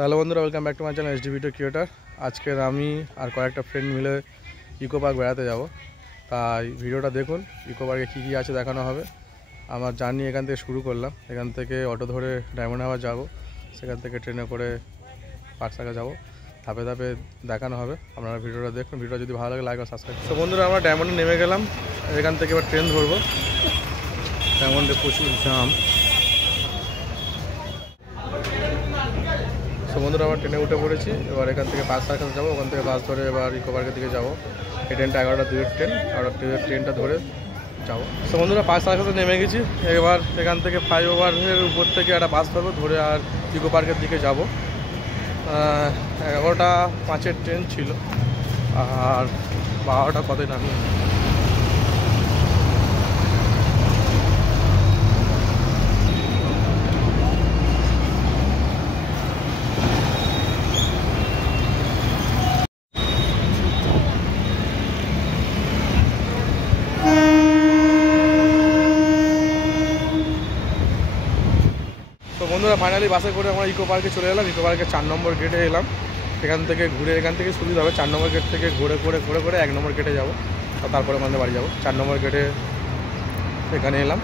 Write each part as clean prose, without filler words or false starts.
Hello বন্ধুরা, welcome back to my channel SD video creator. আজকের আমি আর কয়েকটা ফ্রেন্ড মিলে ইকো পার্ক বেড়াতে যাব। তাই ভিডিওটা দেখুন, ইকো পার্কে কী কী আছে দেখানো হবে। আমার জার্নি এখান থেকে শুরু করলাম, এখান থেকে অটো ধরে ডায়মন্ড হারবার যাব, সেখান থেকে ট্রেনে করে পার্ক সার্কাস যাবো। ধাপে ধাপে দেখানো হবে, আপনারা ভিডিওটা দেখুন। ভিডিওটা যদি ভালো লাগে লাইক আর সাবস্ক্রাইব। তো বন্ধুরা, আমরা ডায়মন্ডে নেমে গেলাম, এখান থেকে এবার ট্রেন ধরবো। ডায়মন্ডে প্রচুর জাম। তো বন্ধুরা, আমরা ট্রেনে উঠে পড়েছি। এবার এখান থেকে পার্ক সার্কাস যাবো, ওখান থেকে বাস ধরে এবার ইকো পার্কের দিকে যাবো। এই ট্রেনটা 11টা 2-এর ট্রেন, 11টা ট্রেনটা ধরে যাবো। তো বন্ধুরা, পার্ক সার্কাসে নেমে গেছি। এবার এখান থেকে ফ্লাইওভারের উপর থেকে একটা বাস ধরবো, ধরে আর ইকো পার্কের দিকে যাবো। 11টা 5-এর ট্রেন ছিল, আর 12টা কতই নামি। তো বন্ধুরা, ফাইনালি বাসে করে আমরা ইকো পার্কে চলে এলাম। ইকো পার্কের 4 নম্বর গেটে এলাম। এখান থেকে ঘুরে, এখান থেকে সুবিধা হবে। 4 নম্বর গেট থেকে ঘুরে করে 1 নম্বর গেটে যাবো, তারপরে আমাদের বাড়ি যাবো। 4 নম্বর গেটে এখানে এলাম।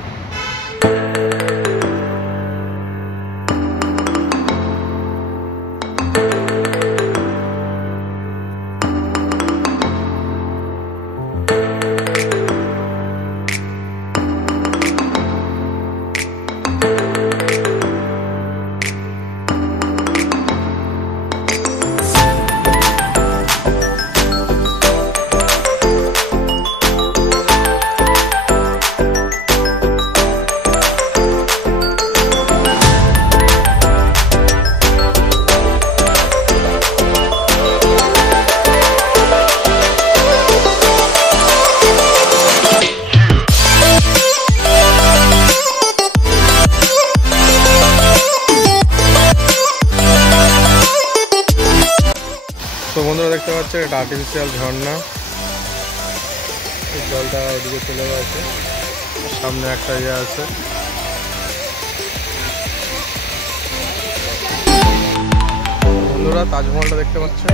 তো বন্ধুরা, দেখতে পাচ্ছেন এটা আর্টিফিশিয়াল ঝর্ণা। জলটা ওদিকে চলে গেছে, সামনে একটা ইয়ে আছে। বন্ধুরা, তাজমহলটা দেখতে পাচ্ছেন।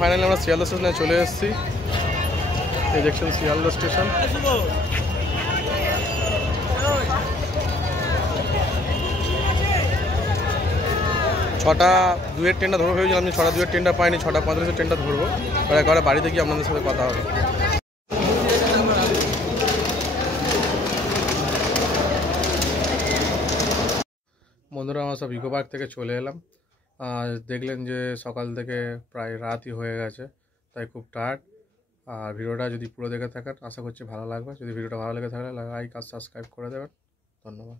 ফাইনালি আমরা শিয়ালদা স্টেশনে চলে এসেছি। এই দেখছেন শিয়ালদা স্টেশন। ছটা দুয়ের ট্রেনটা ধরবো ভেবেছিলাম, আমি 6:02 ট্রেনটা পাইনি, 6:45 ট্রেনটা ধরবো। এবার একবারে বাড়িতে গিয়ে আপনাদের সাথে কথা হবে। বন্ধুরা আমার সব ইকো পার্ক থেকে চলে এলাম। দেখলেন যে সকাল থেকে প্রায় রাতই হয়ে গেছে, তাই খুব টায়ার্ড। আর ভিডিওটা যদি পুরো দেখে থাকেন আশা করছি ভালো লাগবে। যদি ভিডিওটা ভালো লেগে থাকলে লাইক আর সাবস্ক্রাইব করে দেবেন। ধন্যবাদ।